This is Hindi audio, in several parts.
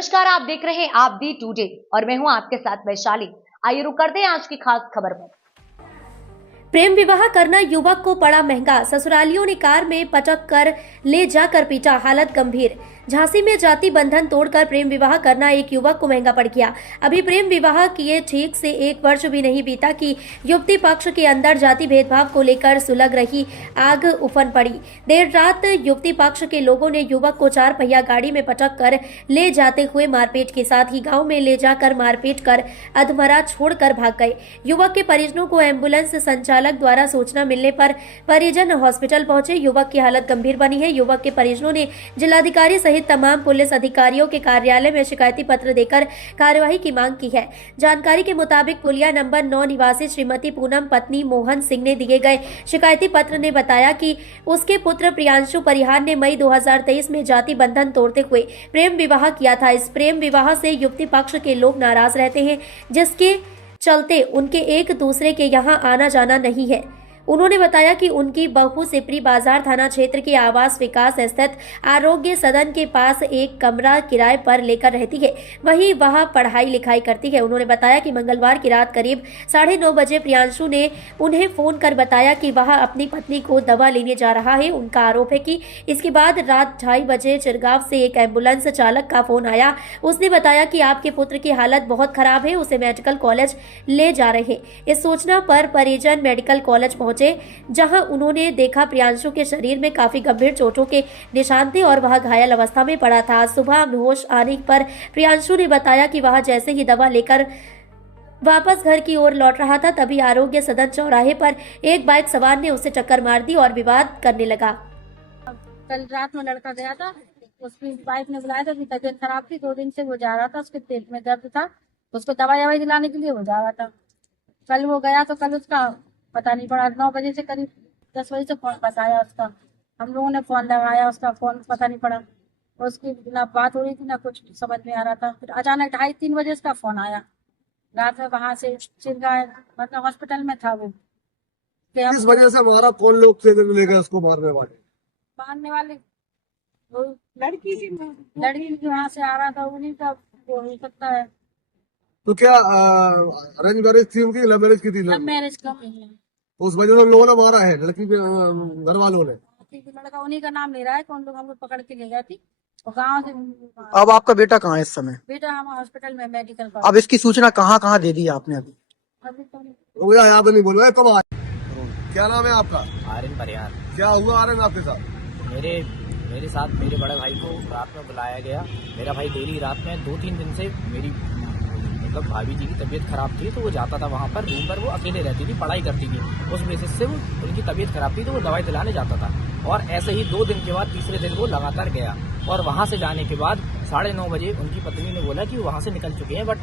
नमस्कार, आप देख रहे हैं आप दी टुडे और मैं हूं आपके साथ वैशाली। आइए रुक करते हैं आज की खास खबर पर। प्रेम विवाह करना युवक को पड़ा महंगा, ससुरालियों ने कार में पटक कर ले जाकर पीटा, हालत गंभीर। झांसी में जाति बंधन तोड़कर प्रेम विवाह करना एक युवक को महंगा पड़ गया। अभी प्रेम विवाह किए ठीक से 1 वर्ष भी नहीं बीता कि युवती पक्ष के अंदर जाति भेदभाव को लेकर सुलग रही आग उफन पड़ी। देर रात युवती पक्ष के लोगों ने युवक को 4 पहिया गाड़ी में पटक कर ले जाते हुए मारपीट के साथ ही गाँव में ले जाकर मारपीट कर अधमरा छोड़कर भाग गए। युवक के परिजनों को एम्बुलेंस संचालक द्वारा सूचना मिलने पर परिजन हॉस्पिटल पहुंचे। युवक की हालत गंभीर बनी है। युवक के परिजनों ने जिलाधिकारी सहित तमाम पुलिस अधिकारियों के कार्यालय में शिकायती पत्र देकर कार्यवाही की मांग की है। जानकारी के मुताबिक पुलिया नंबर 9 निवासी श्रीमती पूनम पत्नी मोहन सिंह ने दिए गए शिकायती पत्र ने बताया कि उसके पुत्र प्रियांशु परिहार ने मई 2023 में जाति बंधन तोड़ते हुए प्रेम विवाह किया था। इस प्रेम विवाह से युवती पक्ष के लोग नाराज रहते हैं, जिसके चलते उनके एक दूसरे के यहां आना जाना नहीं है। उन्होंने बताया कि उनकी बहू सिपरी बाजार थाना क्षेत्र के आवास विकास स्थित आरोग्य सदन के पास एक कमरा किराए पर लेकर रहती है, वहीं वह पढ़ाई लिखाई करती है। उन्होंने बताया कि मंगलवार की रात करीब 9:30 बजे प्रियांशु ने उन्हें फोन कर बताया कि वह अपनी पत्नी को दवा लेने जा रहा है। उनका आरोप है कि इसके बाद रात 2:30 बजे चिरगांव से एक एम्बुलेंस चालक का फोन आया। उसने बताया कि आपके पुत्र की हालत बहुत खराब है, उसे मेडिकल कॉलेज ले जा रहे हैं। इस सूचना पर परिजन मेडिकल कॉलेज पहुंचे, जहां उन्होंने देखा प्रियांशु के शरीर में काफी गंभीर चोटों के निशान थे और वह घायल अवस्था में पड़ा था। सुबह होश आने पर प्रियांशु ने बताया कि वह जैसे ही दवा लेकर वापस घर की ओर लौट रहा था, तभी आरोग्य सदन चौराहे पर एक बाइक सवार ने उसे टक्कर मार दी और विवाद करने लगा। कल रात में लड़का गया था, उसकी वाइफ ने बुलाया था कि तबीयत खराब थी, 2 दिन से वो जा रहा था, उसके पेट में दर्द था, उसको दवाई दिलाने के लिए वो जा रहा था। कल वो गया तो कल उसका पता नहीं पड़ा। 9 बजे से करीब 10 बजे से फोन बताया उसका, हम लोगों ने फोन लगाया, उसका फोन पता नहीं पड़ा। उसकी ना बात हो रही थी ना कुछ समझ में आ रहा था। फिर अचानक 2:30-3 बजे उसका फोन आया रात में, वहां से चिरगांव मतलब हॉस्पिटल में था वो। किस वजह से हमारा कौन लोग थे लेकर उसको मारने वाले वो लड़की वहां से आ रहा था, उन्हीं का वो हो सकता है। तो क्या अरेंज मैरिज थी उनकी, लव मैरिज की थी? लव मैरिज का उस वजह से उन लोगों ने मारा है लड़की के घर वालों ने। लड़का उन्हीं का नाम ले रहा है, कौन लोग हम लोग पकड़ के ले गए थे गाँव से। अब आपका बेटा कहाँ है इस समय? बेटा हम हॉस्पिटल में मेडिकल का। अब इसकी सूचना कहाँ दे दी आपने? अभी तो यहाँ पे नहीं बोलो, कब आए? क्या नाम है आपका? आर्यन परिहार। क्या हुआ आर्यन आपके साथ? मेरे साथ मेरे बड़े भाई को रात में बुलाया गया। मेरा भाई डेली रात में 2-3 दिन से मेरी मतलब भाभी जी की तबीयत खराब थी, तो वो जाता था वहाँ पर रूम पर, वो अकेले रहती थी, पढ़ाई करती थी। उस बेसिस से वो उनकी तबीयत खराब थी तो वो दवाई दिलाने जाता था। और ऐसे ही 2 दिन के बाद तीसरे दिन वो लगातार गया और वहाँ से जाने के बाद 9:30 बजे उनकी पत्नी ने बोला कि वो वहाँ से निकल चुके हैं, बट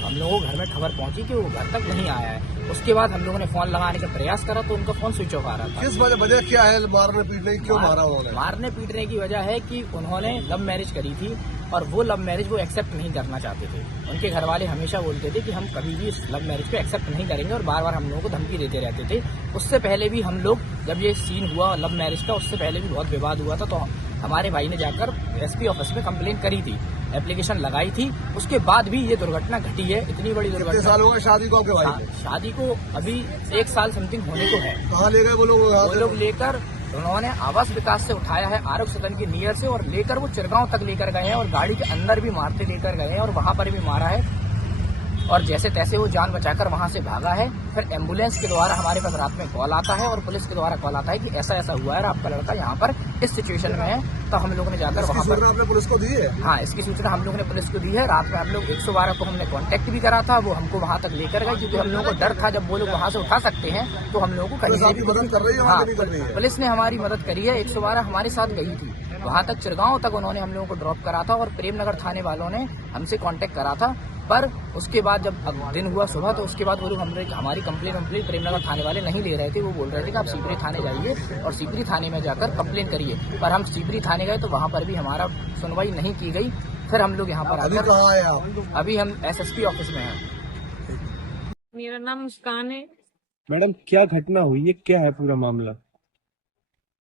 हम लोगों को घर में खबर पहुंची कि वो घर तक नहीं आया है। उसके बाद हम लोगों ने फोन लगाने का प्रयास करा तो उनका फोन स्विच ऑफ आ रहा था। किस वजह क्या है मारने पीटने की? क्यों मारा उन्होंने? मारने पीटने की वजह है कि उन्होंने लव मैरिज करी थी और वो लव मैरिज वो एक्सेप्ट नहीं करना चाहते थे। उनके घर वाले हमेशा बोलते थे कि हम कभी भी इस लव मैरिज को एक्सेप्ट नहीं करेंगे और बार बार हम लोगों को धमकी देते रहते थे। उससे पहले भी हम लोग जब ये सीन हुआ लव मैरिज का, उससे पहले भी बहुत विवाद हुआ था, तो हमारे भाई ने जाकर एसपी ऑफिस में कंप्लेंट करी थी, एप्लीकेशन लगाई थी। उसके बाद भी ये दुर्घटना घटी है, इतनी बड़ी दुर्घटना। कितने साल हो गए शादी को आपके भाई? शादी को अभी 1 साल समथिंग होने को है। कहाँ ले गए वो लोग? लेकर उन्होंने आवास विकास से उठाया है, आरोग्य सदन के नियर से, और लेकर वो चिरगांव तक लेकर गए हैं और गाड़ी के अंदर भी मारते लेकर गए हैं और वहां पर भी मारा है। और जैसे तैसे वो जान बचाकर वहां से भागा है। फिर एम्बुलेंस के द्वारा हमारे पास रात में कॉल आता है और पुलिस के द्वारा कॉल आता है कि ऐसा ऐसा हुआ है, आपका लड़का यहाँ पर इस सिचुएशन में है। तो हम लोगों ने जाकर वहाँ पर आपने पुलिस को दी है? हाँ, इसकी सूचना हम लोगों ने पुलिस को दी है। रात में हम लोग 112 को हमने कांटेक्ट भी करा था, वो हमको वहाँ तक लेकर गए क्योंकि हम लोगों को डर था जब वो लोग वहाँ से उठा सकते हैं तो हम लोगों को कहीं से भी मदद कर रही है। हाँ, पुलिस ने हमारी मदद करी है। 112 हमारे साथ गई थी वहाँ तक, चिरगांव तक उन्होंने हम लोगों को ड्रॉप करा था और प्रेमनगर थाने वालों ने हमसे कांटेक्ट करा था। पर उसके बाद जब दिन हुआ सुबह तो उसके बाद वो लोग हमारी कंप्लेन प्रेमनगर थाने वाले नहीं ले रहे थे। वो बोल रहे थे कि आप सीपरी थाने जाइए और सीपरी थाने में जाकर कंप्लेन करिए। पर हम सीपरी थाने गए तो वहाँ पर भी हमारा सुनवाई नहीं की गई। फिर हम लोग यहाँ पर आकर अभी हम एसएसपी ऑफिस में हैं। मेरा नाम मुस्कान है। मैडम क्या घटना हुई है, क्या है पूरा मामला?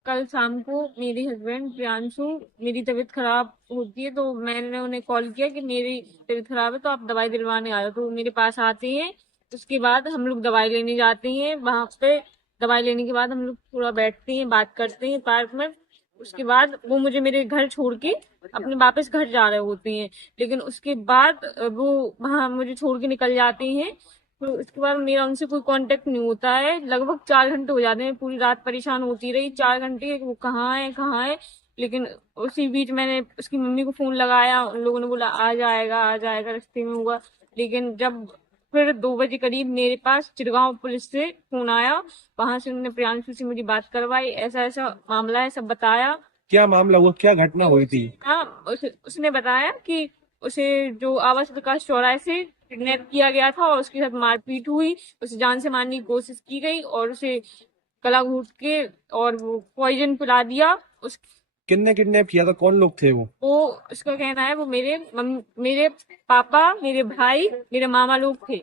कल शाम को मेरे हस्बैंड प्रियांशु, मेरी तबीयत खराब होती है तो मैंने उन्हें कॉल किया कि मेरी तबीयत खराब है तो आप दवाई दिलवाने आए हो, तो वो मेरे पास आते हैं। उसके बाद हम लोग दवाई लेने जाते हैं। वहां पे दवाई लेने के बाद हम लोग थोड़ा बैठते हैं, बात करते हैं पार्क में। उसके बाद वो मुझे मेरे घर छोड़ के अपने वापस घर जा रहे होते हैं, लेकिन उसके बाद वो वहां मुझे छोड़ के निकल जाते हैं। तो उसके बाद मेरा उनसे कोई कांटेक्ट नहीं होता है। लगभग 4 घंटे हो जाते हैं, पूरी रात परेशान होती रही 4 घंटे, वो कहाँ है। लेकिन उसी बीच मैंने उसकी मम्मी को फोन लगाया, उन लोगों ने बोला आ जाएगा रास्ते में हुआ। लेकिन जब फिर 2 बजे करीब मेरे पास चिड़गांव पुलिस से फोन आया, वहां से उन्होंने प्रियांशु से मेरी बात करवाई, ऐसा ऐसा मामला है, सब बताया। क्या मामला हुआ, क्या घटना हुई थी? हाँ, उसने बताया कि उसे जो आवास विकास चौराहे से किडनैप किया गया था और उसके साथ मारपीट हुई, उसे जान से मारने की कोशिश की गई और उसे गला घोट के और वो पॉइजन पिला दिया। उस किन्ने किडनैप किया था, कौन लोग थे वो? उसका कहना है वो मेरे पापा, मेरे भाई, मेरे मामा लोग थे।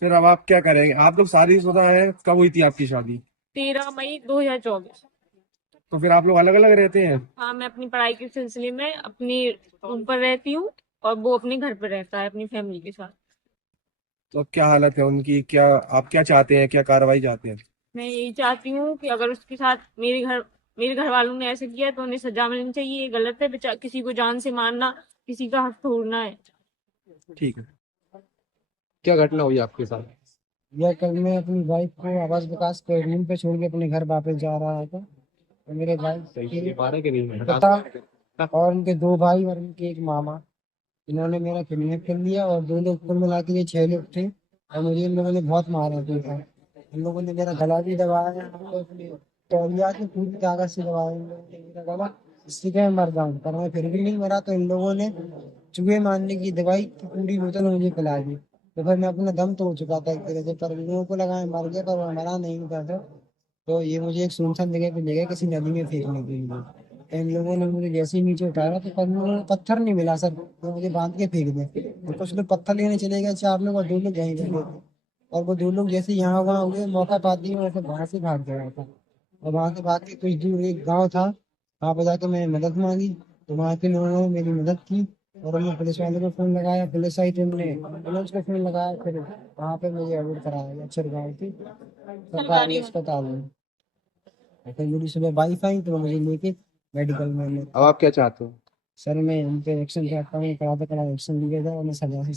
फिर अब आप क्या करेंगे? आप लोग शादीशुदा है, कब हुई थी आपकी शादी? 13 मई 2024। तो फिर आप लोग अलग अलग रहते हैं? हाँ, मैं अपनी पढ़ाई के सिलसिले में अपनी रूम पर रहती हूँ और वो अपने घर पर रहता है अपनी फैमिली के साथ। तो अब क्या हालत है उनकी, क्या आप क्या चाहते हैं, क्या कार्रवाई चाहते हैं? मैं यही चाहती हूँ कि अगर उसके साथ मेरे घर वालों ने ऐसे किया तो उन्हें सजा मिलनी चाहिए। ये गलत है, किसी को जान से मारना किसी का हक तोड़ना है। ठीक है। क्या घटना हुई आपके साथ? यह कल मैं अपनी वाइफ को आवास विकास के रूम पे छोड़ के अपने घर वापस जा रहा था, तो मेरे वाइफ के पिता और उनके 2 भाई और उनके एक मामा, इन्होंने मेरा किडनैप कर लिया और 2 लोग कुल मिला के ये 6 लोग थे और मुझे इन लोगों ने बहुत मारा था। इन लोगों ने मेरा गला भी दबाया और अपने तौलिया से पूरी ताकत से दबाया इन लोगों ने मेरा गला, इससे क्या मैं मर जाऊं, पर मैं फिर भी नहीं मरा। तो इन लोगों ने चूहे मारने की दवाई की पूरी बोतल मुझे पिला दी, तो फिर मैं अपना दम तोड़ चुका था एक तरह से, पर इन लोगों को लगा मैं मर गया, पर मैं मरा नहीं था। तो ये मुझे एक सुनसान जगह पे ले गया किसी नदी में फेंकने के लिए। तो इन लोगों ने मुझे जैसे ही नीचे उतारा तो पर मुझे पत्थर नहीं मिला सर, तो मुझे बांध के फेंक दिया। तो कुछ लोग पत्थर लेने चले गए 4 लोग और 2 लोग यहीं पे थे, और वो 2 लोग जैसे यहाँ वहाँ हुए मौका पाते ही वैसे वहां से भाग गया था। और वहां से भाग के कुछ दूर एक गाँव था, वहां पर जाकर मैंने मदद मांगी, तो वहां के लोगों ने मेरी मदद की और उन्होंने पुलिस वाले को फोन लगाया, पुलिस आई टीम ने एम्बुलेंस को फोन लगाया, फिर वहां पे मुझे एडमिट कराया गया चिड़गांव की सरकारी अस्पताल में। फिर मेरी सुबह वाइफ आई तो मुझे लेके मेडिकल में। अब आप क्या चाहते हो? सर मैं उन पे एक्शन चाहता हूँ, कड़ा से कड़ा एक्शन लिया जाए और मैं सजा से